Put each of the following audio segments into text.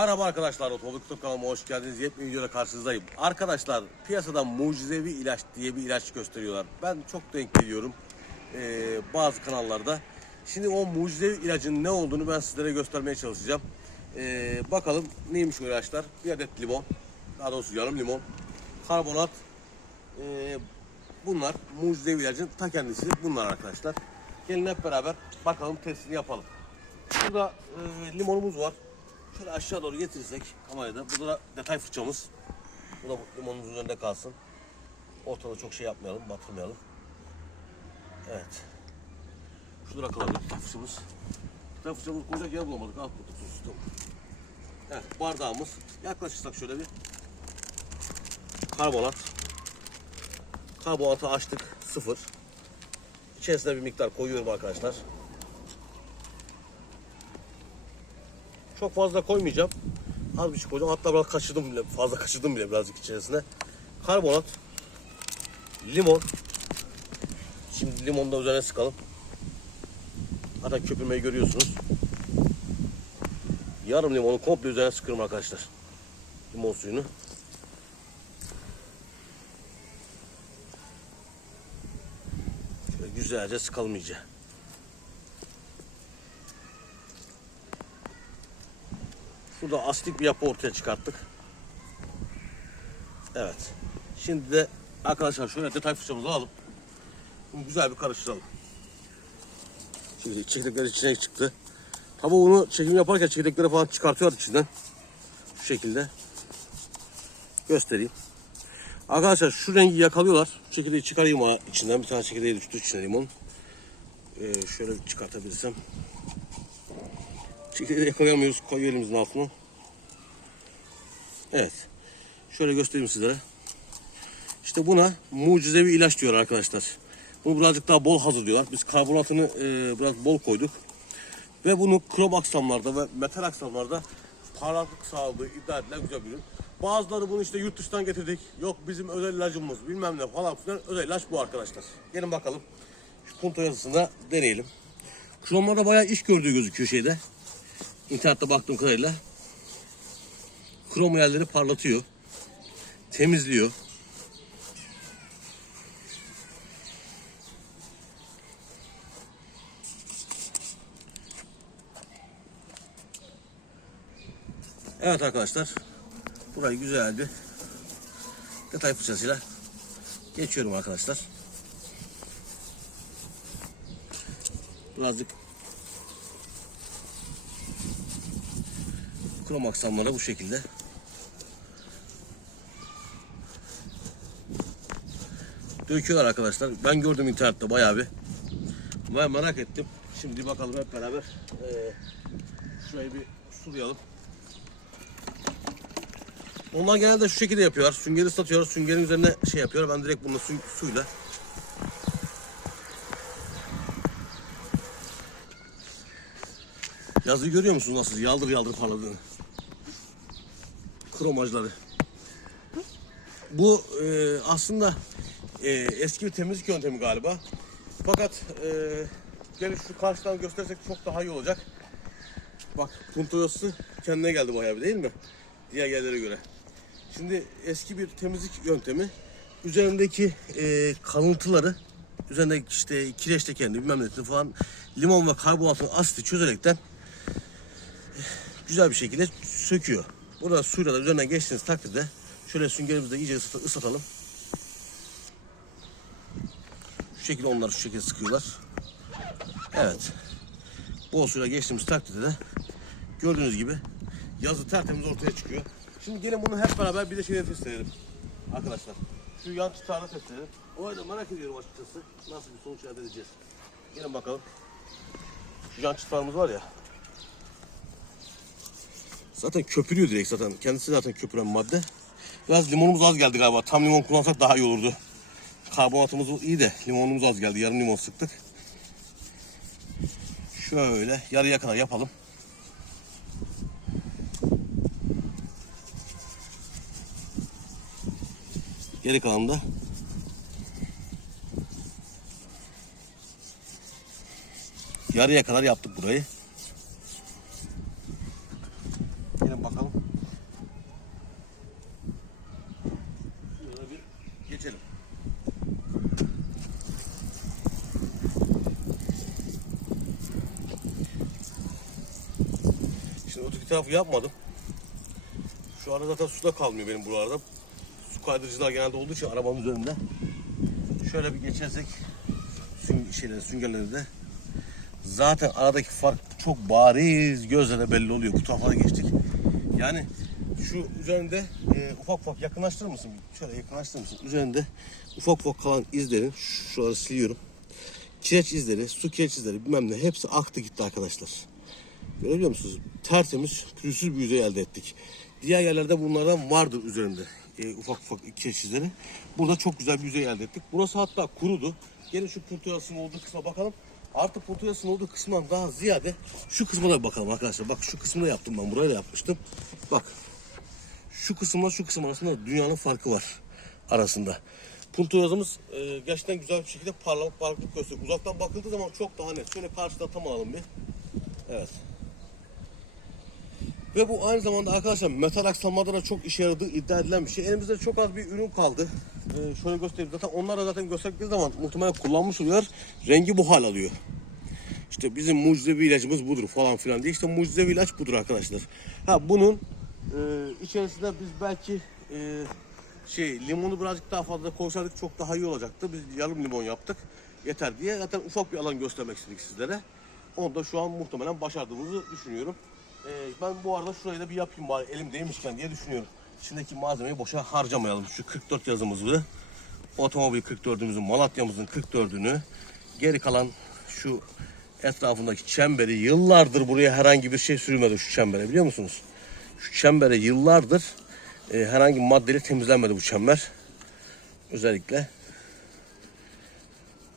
Merhaba arkadaşlar, Otobüs Kutu kanalıma hoş geldiniz. Yepyeni videoda karşınızdayım. Arkadaşlar, piyasada mucizevi ilaç diye bir ilaç gösteriyorlar. Ben çok denk geliyorum ee, bazı kanallarda. Şimdi o mucizevi ilacın ne olduğunu ben sizlere göstermeye çalışacağım. Ee, bakalım neymiş o ilaçlar? Bir adet limon, daha doğrusu yarım limon, karbonat. ee, bunlar mucizevi ilacın ta kendisi bunlar arkadaşlar. Gelin hep beraber bakalım testini yapalım. Burada e, limonumuz var. Şöyle aşağı doğru getirirsek kamerada. Burada da detay fırçamız. Bu da bu limonumuzun üzerinde kalsın. Ortada çok şey yapmayalım, batırmayalım. Evet. Şurada kalabilir detay fırçamız. Detay fırçamız koyacak yer bulamadık. Al bulduk. Tamam. Evet, bardağımız. Yaklaşırsak şöyle bir karbonat. Karbonatı açtık. Sıfır. İçerisine bir miktar koyuyorum arkadaşlar. Çok fazla koymayacağım. Az bir şey koyacağım. Hatta biraz kaçırdım bile. Fazla kaçırdım bile birazcık içerisine. Karbonat. Limon. Şimdi limonu da üzerine sıkalım. Zaten köpürmeyi görüyorsunuz. Yarım limonu komple üzerine sıkıyorum arkadaşlar. Limon suyunu. Şöyle güzelce sıkalım iyice. Şurada astik bir yapı ortaya çıkarttık. Evet. Şimdi de arkadaşlar şöyle detay fırçamızı alalım. Bunu güzel bir karıştıralım. Şimdi çekirdekler içine çıktı. Tabi bunu çekim yaparken çekirdekleri falan çıkartıyor içinden. Şu şekilde. Göstereyim. Arkadaşlar şu rengi yakalıyorlar. Çekirdeği çıkarayım ha içinden. Bir tane çekirdeği düştü içine limon. Ee, şöyle çıkartabilirsem. Çekirdeği yakalayamıyoruz. Koyuyor elimizin altına. Evet. Şöyle göstereyim sizlere. İşte buna mucizevi ilaç diyor arkadaşlar. Bunu birazcık daha bol hazırlıyorlar. Biz karbonatını e, biraz bol koyduk. Ve bunu krom aksamlarda ve metal aksamlarda parlaklık sağladığı iddia edilen güzel bir ürün. Bazıları bunu işte yurt dışından getirdik. Yok bizim özel ilacımız bilmem ne falan filan. Özel ilaç bu arkadaşlar. Gelin bakalım. Şu punto yazısında deneyelim. Kromlarda bayağı iş gördüğü gözüküyor şeyde. İnternette baktığım kadarıyla. Krom yerleri parlatıyor. Temizliyor. Evet arkadaşlar. Burayı güzel bir detay fırçasıyla geçiyorum arkadaşlar. Birazcık krom aksamları bu şekilde. Döküyorlar arkadaşlar. Ben gördüm internette bayağı bir. Ben merak ettim. Şimdi bakalım hep beraber. Ee, şurayı bir sulayalım. Onlar genelde şu şekilde yapıyorlar. Süngeri ıslatıyor. Süngerin üzerine şey yapıyor. Ben direkt bunu su, suyla Yazıyı görüyor musunuz nasıl yaldır yaldır parladığını? Kromajları. Bu e, aslında e, eski bir temizlik yöntemi galiba. Fakat e, gelin şu karşıdan göstersek çok daha iyi olacak. Bak puntoyası kendine geldi bayağı bir değil mi? Diğer yerlere göre. Şimdi eski bir temizlik yöntemi. Üzerindeki e, kalıntıları, üzerindeki işte kireçte kendi bilmem ne falan limon ve karbonatın asiti çözerekten güzel bir şekilde söküyor. Burada suyla da üzerinden geçtiğiniz takdirde şöyle süngerimizi de iyice ıslatalım. Şu şekilde onlar şu şekilde sıkıyorlar. Evet. Bol suyla geçtiğimiz takdirde de gördüğünüz gibi yazı tertemiz ortaya çıkıyor. Şimdi gelin bunu hep beraber bir de şeyleri test edelim. Arkadaşlar. Şu yan çıtağını test edelim. O yüzden merak ediyorum açıkçası. Nasıl bir sonuç elde edeceğiz. Gelin bakalım. Şu yan çıtağımız var ya. Zaten köpürüyor direkt zaten. Kendisi zaten köpüren madde. Biraz limonumuz az geldi galiba. Tam limon kullansak daha iyi olurdu. Karbonatımız iyi de limonumuz az geldi. Yarım limon sıktık. Şöyle yarıya kadar yapalım. Geri kalan da yarıya kadar yaptık burayı. Gelin Gelin bakalım. Şöyle bir geçelim. Şimdi öteki tarafı yapmadım. Şu anda zaten suda kalmıyor benim buralarda. Su kaydırıcılar genelde olduğu için arabanın üzerinde. Şöyle bir geçersek sün şeyleri, süngerleri de zaten aradaki fark çok bariz gözle de belli oluyor. Bu tarafa da geçtik. Yani şu üzerinde e, ufak ufak yakınlaştırır mısın? Şöyle yakınlaştırır mısın? Üzerinde ufak ufak kalan izlerin şuraları siliyorum. Kireç izleri, su kireç izleri bilmem ne hepsi aktı gitti arkadaşlar. Görebiliyor musunuz? Tertemiz, pürüzsüz bir yüzey elde ettik. Diğer yerlerde bunlardan vardır üzerinde. e, ufak ufak kireç izleri. Burada çok güzel bir yüzey elde ettik. Burası hatta kurudu. Gelin şu purtuyasının olduğu kısma bakalım. Artı purtuyasının olduğu kısmından daha ziyade şu kısmına bir bakalım arkadaşlar. Bak şu kısmını yaptım ben. Burayı da yapmıştım. Bak şu kısımla şu kısım arasında dünyanın farkı var arasında. Punto yazımız e, gerçekten güzel bir şekilde parlak parlaklık gösteriyor. Uzaktan bakıldığı zaman çok daha net. Şöyle karşıdan tam alalım bir. Evet. Ve bu aynı zamanda arkadaşlar metal aksamlarda da çok işe yaradığı iddia edilen bir şey. Elimizde çok az bir ürün kaldı. Ee, şöyle göstereyim. Zaten onlar da zaten gösterdikleri zaman muhtemelen kullanmış oluyor. Rengi bu hal alıyor. İşte bizim mucizevi ilacımız budur falan filan diye. İşte mucizevi ilaç budur arkadaşlar. Ha bunun e, içerisinde biz belki e, şey limonu birazcık daha fazla koysaydık çok daha iyi olacaktı. Biz yarım limon yaptık. Yeter diye. Zaten ufak bir alan göstermek istedik sizlere. Onu da şu an muhtemelen başardığımızı düşünüyorum. E, ben bu arada şurayı da bir yapayım bari elimdeymişken diye düşünüyorum. İçindeki malzemeyi boşa harcamayalım. Şu 44 yazımızı otomobil 44'ümüzün Malatya'mızın 44'ünü geri kalan şu etrafındaki çemberi yıllardır buraya herhangi bir şey sürülmedi şu çembere biliyor musunuz? Şu çembere yıllardır e, herhangi bir maddeyle temizlenmedi bu çember. Özellikle.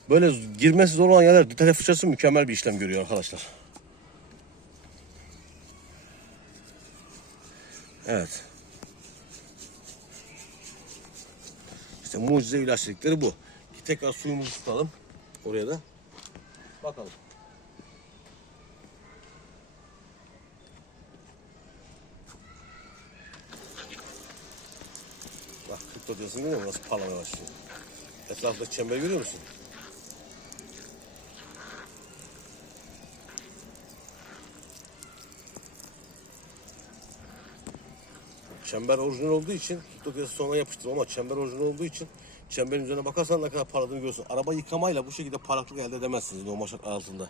Böyle girmesi zor olan yerler detay fırçası mükemmel bir işlem görüyor arkadaşlar. Evet. İşte mucize ilaç dedikleri bu. Tekrar suyumuzu tutalım oraya da. Bakalım. Bak kripto diyorsun görüyor musun? Nasıl parlamaya başlıyor. Etrafındaki çemberi görüyor musun? Çember orijinal olduğu için Dokuyorsa sonra yapıştır ama çember orijinal olduğu için çemberin üzerine bakarsan ne kadar parladığını görürsün. Araba yıkamayla bu şekilde parlaklık elde edemezsiniz normal şart altında.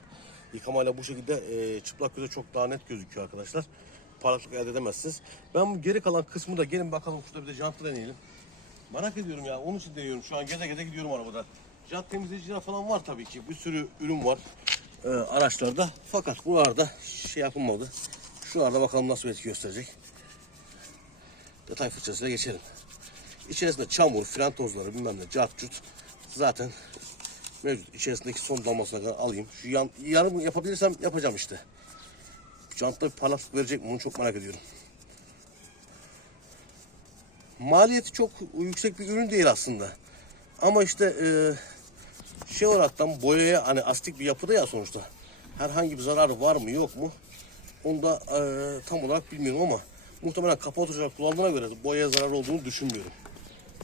Yıkamayla bu şekilde e, çıplak göze çok daha net gözüküyor arkadaşlar. Parlaklık elde edemezsiniz. Ben bu geri kalan kısmı da gelin bakalım şurada bir de jantı deneyelim. Merak ediyorum ya onun için deniyorum. Şu an geze geze gidiyorum arabada. Jant temizleyiciler falan var tabii ki. Bir sürü ürün var e, araçlarda. Fakat buralarda şey yapılmadı. Şuralarda bakalım nasıl etki gösterecek detay fırçasıyla geçelim. İçerisinde çamur, fren tozları bilmem ne, cart curt zaten mevcut. İçerisindeki son damlasına kadar alayım. Şu yan, yarım yapabilirsem yapacağım işte. Jantta bir parlaklık verecek mi onu çok merak ediyorum. Maliyeti çok yüksek bir ürün değil aslında. Ama işte e, şey olaraktan boyaya hani astik bir yapıda ya sonuçta. Herhangi bir zararı var mı yok mu? Onu da e, tam olarak bilmiyorum ama muhtemelen kapatıcılar kullandığına göre boyaya zarar olduğunu düşünmüyorum.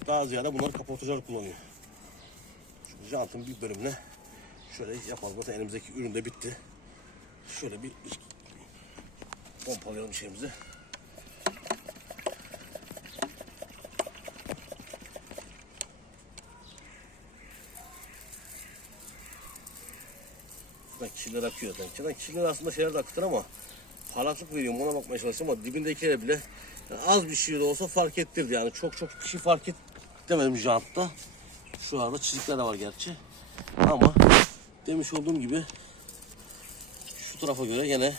Daha ziyade bunları kapatıcılar kullanıyor. Şu jantın bir bölümüne şöyle yapalım. Zaten elimizdeki ürün de bitti. Şöyle bir pompalayalım şeyimizi. Bak kirler akıyor. Kirler, kirler aslında şeyler de akıtır ama parlaklık veriyor ona bakmaya çalıştım ama dibindekiler bile yani az bir şey de olsa fark ettirdi yani çok çok şey fark etmedim jantta. Şu anda çizikler de var gerçi. Ama demiş olduğum gibi şu tarafa göre yine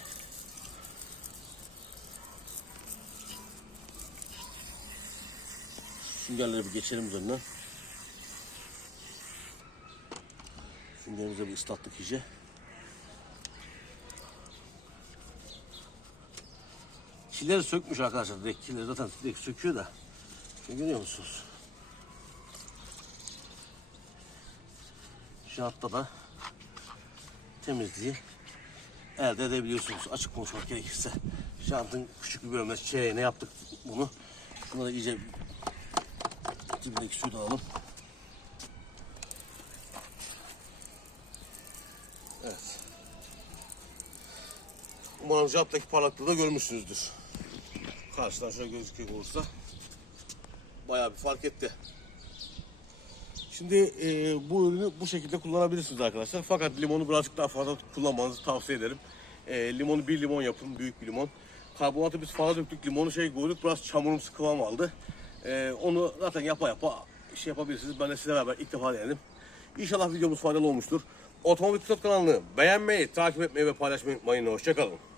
süngerleri bir geçelim üzerinden. Süngerimize bir ıslattık iyice. Killeri sökmüş arkadaşlar. Direkt killeri zaten direkt söküyor da. Şunu görüyor musunuz? Jantta da temizliği elde edebiliyorsunuz. Açık konuşmak gerekirse. Jantın küçük bir bölümde çeyreğine yaptık bunu. Şunu da iyice dibindeki suyu da alalım. Evet. Umarım janttaki parlaklığı da görmüşsünüzdür. Karşıdan şöyle gözükecek olursa bayağı bir fark etti. Şimdi e, bu ürünü bu şekilde kullanabilirsiniz arkadaşlar. Fakat limonu birazcık daha fazla kullanmanızı tavsiye ederim. E, limonu bir limon yapın, büyük bir limon. Karbonatı biz fazla döktük, limonu şey koyduk, biraz çamurumsu kıvam aldı. E, onu zaten yapa yapa şey yapabilirsiniz. Ben de sizle beraber ilk defa denedim. İnşallah videomuz faydalı olmuştur. Otomobil Pilot kanalını beğenmeyi, takip etmeyi ve paylaşmayı unutmayın. Hoşçakalın.